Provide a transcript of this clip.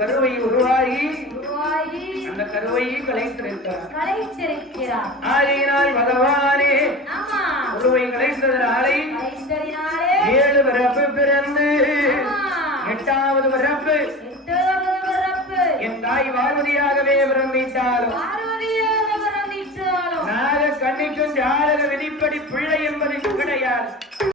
கருவை உருவாகி அந்த கருவையை கலைத்திருக்கிறார். ஆகையினால் பகவானே உருவை கலைத்ததனாலே 7 பிறப்பு பிறந்து 8வது பிறப்பு என் தாய் பார்வதியாகவே பிறந்திட்டாலும் நாக கண்ணிக்கும் ஜாதக விதிப்படி பிள்ளை என்பது கிடையாது.